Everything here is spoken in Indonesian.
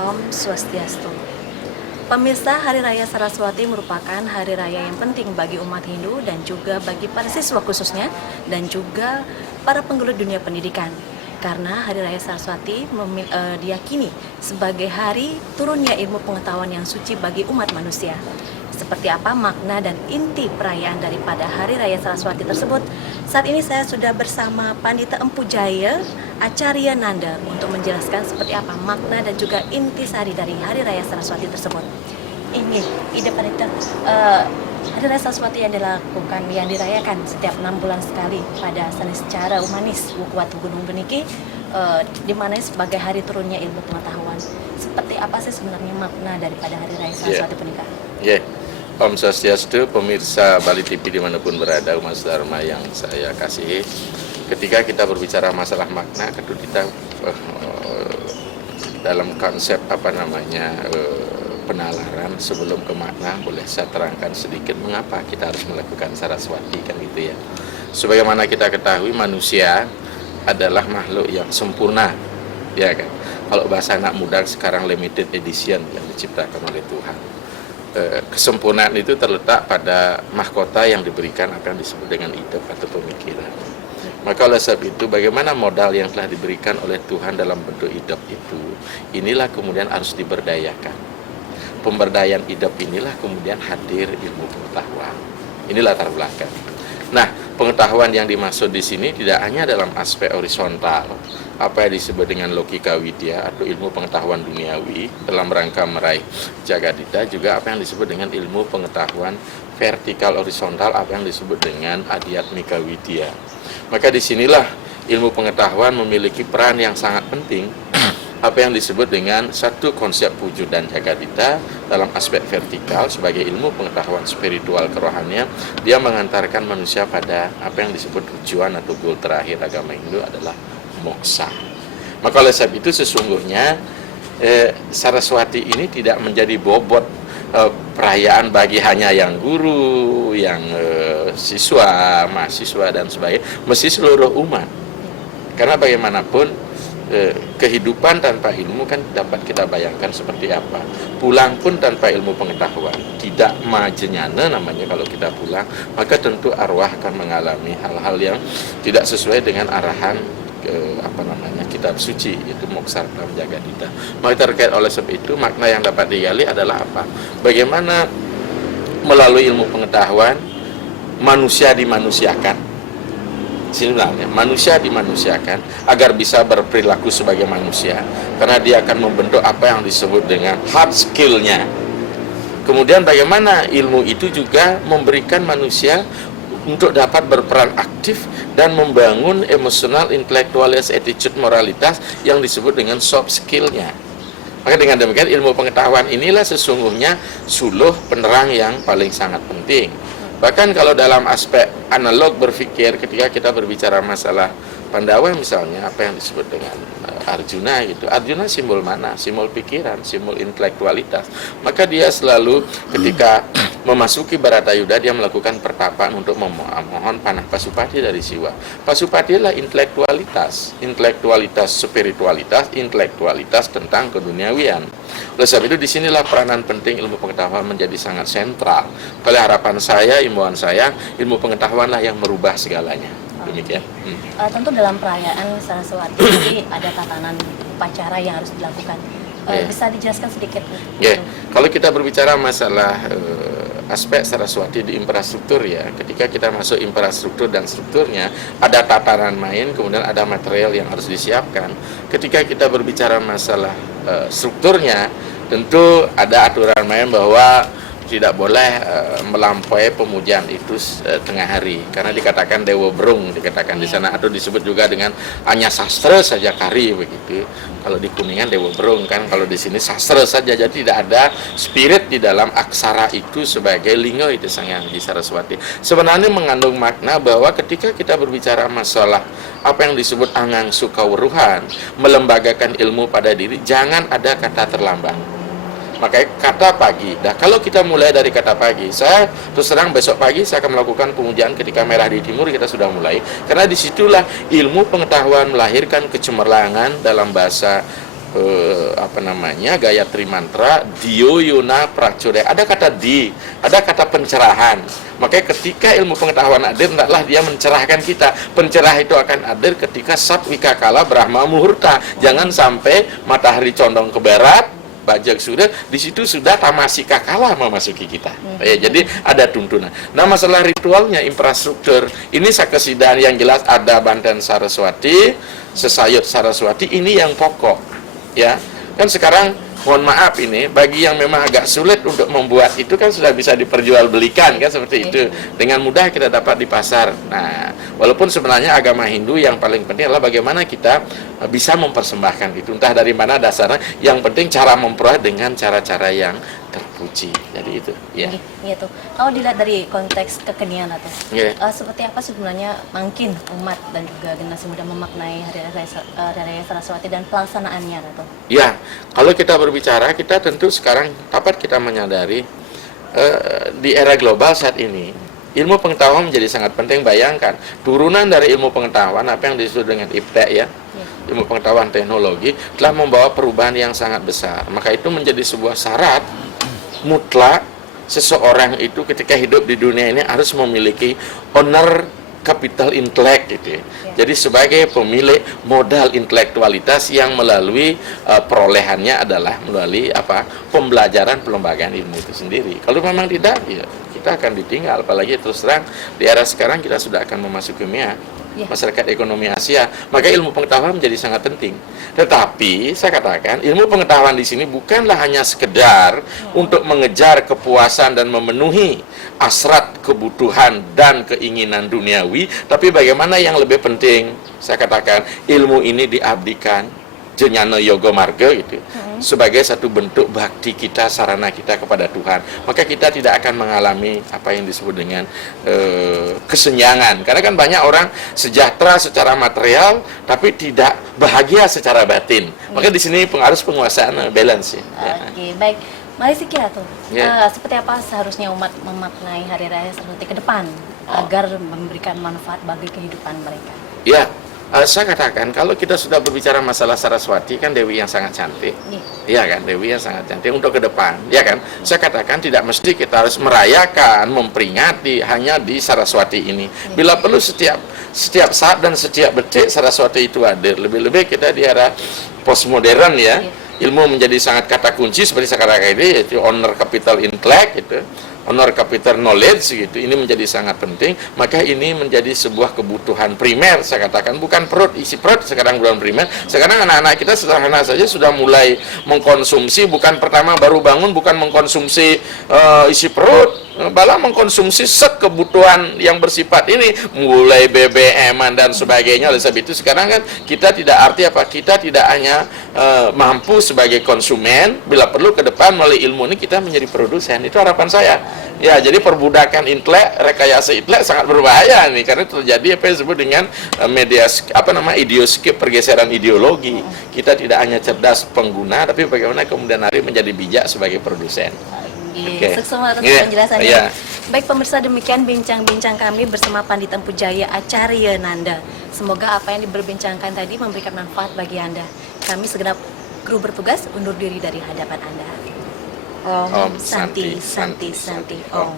Om Swastiastu. Pemirsa, Hari Raya Saraswati merupakan hari raya yang penting bagi umat Hindu dan juga bagi para siswa khususnya dan juga para penggelut dunia pendidikan. Karena Hari Raya Saraswati diyakini sebagai hari turunnya ilmu pengetahuan yang suci bagi umat manusia. Seperti apa makna dan inti perayaan daripada Hari Raya Saraswati tersebut? Saat ini saya sudah bersama Pandita Empu Jaya Acarya Nanda untuk menjelaskan seperti apa makna dan juga intisari dari Hari Raya Saraswati tersebut. Ini ide Pandita, Hari Raya Saraswati yang dirayakan setiap 6 bulan sekali pada secara humanis Wukuwatu Gunung Beniki, di mana sebagai hari turunnya ilmu pengetahuan. Seperti apa sih sebenarnya makna daripada Hari Raya Saraswati Punika? Om Swastiastu, pemirsa Bali TV dimanapun berada, umat Dharma yang saya kasihi. Ketika kita berbicara masalah makna, tentu kita dalam konsep penalaran sebelum ke makna, boleh saya terangkan sedikit mengapa kita harus melakukan Saraswati, kan gitu ya. Sebagaimana kita ketahui, manusia adalah makhluk yang sempurna, ya kan. Kalau bahasa anak muda sekarang limited edition yang diciptakan oleh Tuhan. Kesempurnaan itu terletak pada mahkota yang diberikan apa yang disebut dengan hidup atau pemikiran. Maka oleh sebab itu, bagaimana modal yang telah diberikan oleh Tuhan dalam bentuk hidup itu, inilah kemudian harus diberdayakan. Pemberdayaan hidup inilah kemudian hadir ilmu pengetahuan. Inilah latar belakang. Nah, pengetahuan yang dimaksud di sini tidak hanya dalam aspek horizontal, apa yang disebut dengan logika widya atau ilmu pengetahuan duniawi dalam rangka meraih jagadita, juga apa yang disebut dengan ilmu pengetahuan vertikal horizontal, apa yang disebut dengan adhyatmika widya. Maka disinilah ilmu pengetahuan memiliki peran yang sangat penting, apa yang disebut dengan satu konsep wujud dan jagadita dalam aspek vertikal sebagai ilmu pengetahuan spiritual kerohanian. Dia mengantarkan manusia pada apa yang disebut tujuan atau goal terakhir agama Hindu adalah moksa. Maka oleh sebab itu sesungguhnya Saraswati ini tidak menjadi bobot perayaan bagi hanya yang guru, yang siswa, mahasiswa dan sebagainya, mesti seluruh umat. Karena bagaimanapun kehidupan tanpa ilmu kan dapat kita bayangkan seperti apa. Pulang pun tanpa ilmu pengetahuan, tidak majenyana namanya kalau kita pulang, maka tentu arwah akan mengalami hal-hal yang tidak sesuai dengan arahan kitab suci, itu Moksarta Jagadita. Maka terkait oleh sebab itu, makna yang dapat digali adalah apa? Bagaimana melalui ilmu pengetahuan manusia dimanusiakan. Sebenarnya manusia dimanusiakan agar bisa berperilaku sebagai manusia, karena dia akan membentuk apa yang disebut dengan hard skill-nya. Kemudian bagaimana ilmu itu juga memberikan manusia untuk dapat berperan aktif dan membangun emosional, intelektualitas, attitude, moralitas yang disebut dengan soft skill-nya. Maka dengan demikian ilmu pengetahuan inilah sesungguhnya suluh penerang yang paling sangat penting. Bahkan kalau dalam aspek analog berpikir, ketika kita berbicara masalah Pandawa misalnya, apa yang disebut dengan Arjuna gitu. Arjuna simbol mana? Simbol pikiran, simbol intelektualitas. Maka dia selalu ketika memasuki Baratayuda, dia melakukan pertapaan untuk memohon panah Pasupati dari Siwa. Pasupati adalah intelektualitas spiritualitas, intelektualitas tentang keduniawian. Oleh sebab itu disinilah peranan penting ilmu pengetahuan menjadi sangat sentral. Oleh harapan saya, imbauan saya, ilmu pengetahuanlah yang merubah segalanya. Demikian. Tentu dalam perayaan Saraswati ini ada tatanan upacara yang harus dilakukan. Bisa dijelaskan sedikit? Kalau kita berbicara masalah aspek Saraswati di infrastruktur ya, ketika kita masuk infrastruktur dan strukturnya, ada tatanan main, kemudian ada material yang harus disiapkan. Ketika kita berbicara masalah strukturnya, tentu ada aturan main bahwa tidak boleh melampaui pemujaan itu tengah hari, karena dikatakan Dewa Brung dikatakan di sana, atau disebut juga dengan hanya sastra saja kari begitu. Kalau di Kuningan Dewa Brung kan, kalau di sini sastra saja, jadi tidak ada spirit di dalam aksara itu sebagai lingga itu Sang Hyang Saraswati. Sebenarnya mengandung makna bahwa ketika kita berbicara masalah apa yang disebut angang sukaweruhan, melembagakan ilmu pada diri, jangan ada kata terlambat. Makanya kata pagi. Nah, kalau kita mulai dari kata pagi, saya terus terang besok pagi saya akan melakukan pemujaan ketika merah di timur, kita sudah mulai. Karena disitulah ilmu pengetahuan melahirkan kecemerlangan dalam bahasa Gayatri mantra Dio Yuna Pracurya. Ada kata di, ada kata pencerahan. Makanya ketika ilmu pengetahuan hadir, hendaklah dia mencerahkan kita. Pencerah itu akan hadir ketika Satwika Kala Brahma Muhurta. Jangan sampai matahari condong ke barat, Bajak sudah, di situ sudah Tamasika Kala memasuki kita. Ya, jadi ada tuntunan. Nah, masalah ritualnya, infrastruktur, ini sakesidahan yang jelas ada Banten Saraswati, Sesayut Saraswati, ini yang pokok. Ya, kan sekarang mohon maaf ini bagi yang memang agak sulit untuk membuat itu kan sudah bisa diperjualbelikan kan seperti itu, dengan mudah kita dapat di pasar. Nah, walaupun sebenarnya agama Hindu yang paling penting adalah bagaimana kita bisa mempersembahkan itu, entah dari mana dasarnya, yang penting cara memperoleh dengan cara-cara yang terpuji. Jadi itu ya. Gitu. Kalau dilihat dari konteks kekinian atau seperti apa sebenarnya mungkin umat dan juga generasi muda memaknai Hari Raya Saraswati dan pelaksanaannya atau? Ya, kalau kita berbicara, kita tentu sekarang dapat kita menyadari di era global saat ini ilmu pengetahuan menjadi sangat penting. Bayangkan turunan dari ilmu pengetahuan, apa yang disebut dengan IPTEK ya, ilmu pengetahuan teknologi, telah membawa perubahan yang sangat besar. Maka itu menjadi sebuah syarat mutlak seseorang itu ketika hidup di dunia ini harus memiliki owner capital intelek gitu ya. Jadi sebagai pemilik modal intelektualitas yang melalui perolehannya adalah melalui pembelajaran pelembagaan ilmu itu sendiri. Kalau memang tidak, ya kita akan ditinggal. Apalagi terus terang di era sekarang kita sudah akan memasuki masyarakat ekonomi Asia, maka ilmu pengetahuan menjadi sangat penting. Tetapi saya katakan ilmu pengetahuan di sini bukanlah hanya sekedar untuk mengejar kepuasan dan memenuhi hasrat, kebutuhan dan keinginan duniawi, tapi bagaimana yang lebih penting, saya katakan ilmu ini diabdikan Jnana Yoga Marga gitu, sebagai satu bentuk bakti kita, sarana kita kepada Tuhan. Maka kita tidak akan mengalami apa yang disebut dengan kesenjangan. Karena kan banyak orang sejahtera secara material tapi tidak bahagia secara batin. Maka di sini harus penguasaan balance ya. Oke, baik. Mari Sikiatu, seperti apa seharusnya umat memaknai Hari Raya Saraswati ke depan agar memberikan manfaat bagi kehidupan mereka? Ya, saya katakan kalau kita sudah berbicara masalah Saraswati, kan Dewi yang sangat cantik, iya kan, Dewi yang sangat cantik untuk ke depan, ya kan. Saya katakan tidak mesti kita harus merayakan, memperingati hanya di Saraswati ini. Bila perlu setiap saat dan setiap detik Saraswati itu hadir. Lebih-lebih kita di era postmodern ya. Ilmu menjadi sangat kata kunci seperti saya katakan ini, yaitu owner capital intellect gitu, honor capital knowledge gitu. Ini menjadi sangat penting. Maka ini menjadi sebuah kebutuhan primer, saya katakan, bukan perut, isi perut sekarang bukan primer. Sekarang anak-anak kita sederhana saja sudah mulai mengkonsumsi, bukan pertama baru bangun bukan mengkonsumsi isi perut, malah mengkonsumsi kebutuhan yang bersifat ini, mulai BBM dan sebagainya. Oleh sebab itu sekarang kan kita tidak kita tidak hanya mampu sebagai konsumen, bila perlu ke depan melalui ilmu ini kita menjadi produsen. Itu harapan saya. Ya, jadi perbudakan intelek, rekayasa intelek sangat berbahaya nih, karena terjadi apa yang disebut dengan idioskip, pergeseran ideologi. Kita tidak hanya cerdas pengguna, tapi bagaimana kemudian hari menjadi bijak sebagai produsen. Sukses atas penjelasannya. Baik pemirsa, demikian bincang-bincang kami bersama Pandita Pujaya Acarya Nanda. Semoga apa yang diberbincangkan tadi memberikan manfaat bagi Anda. Kami segenap kru bertugas undur diri dari hadapan Anda. Om Santi Santi Santi Om.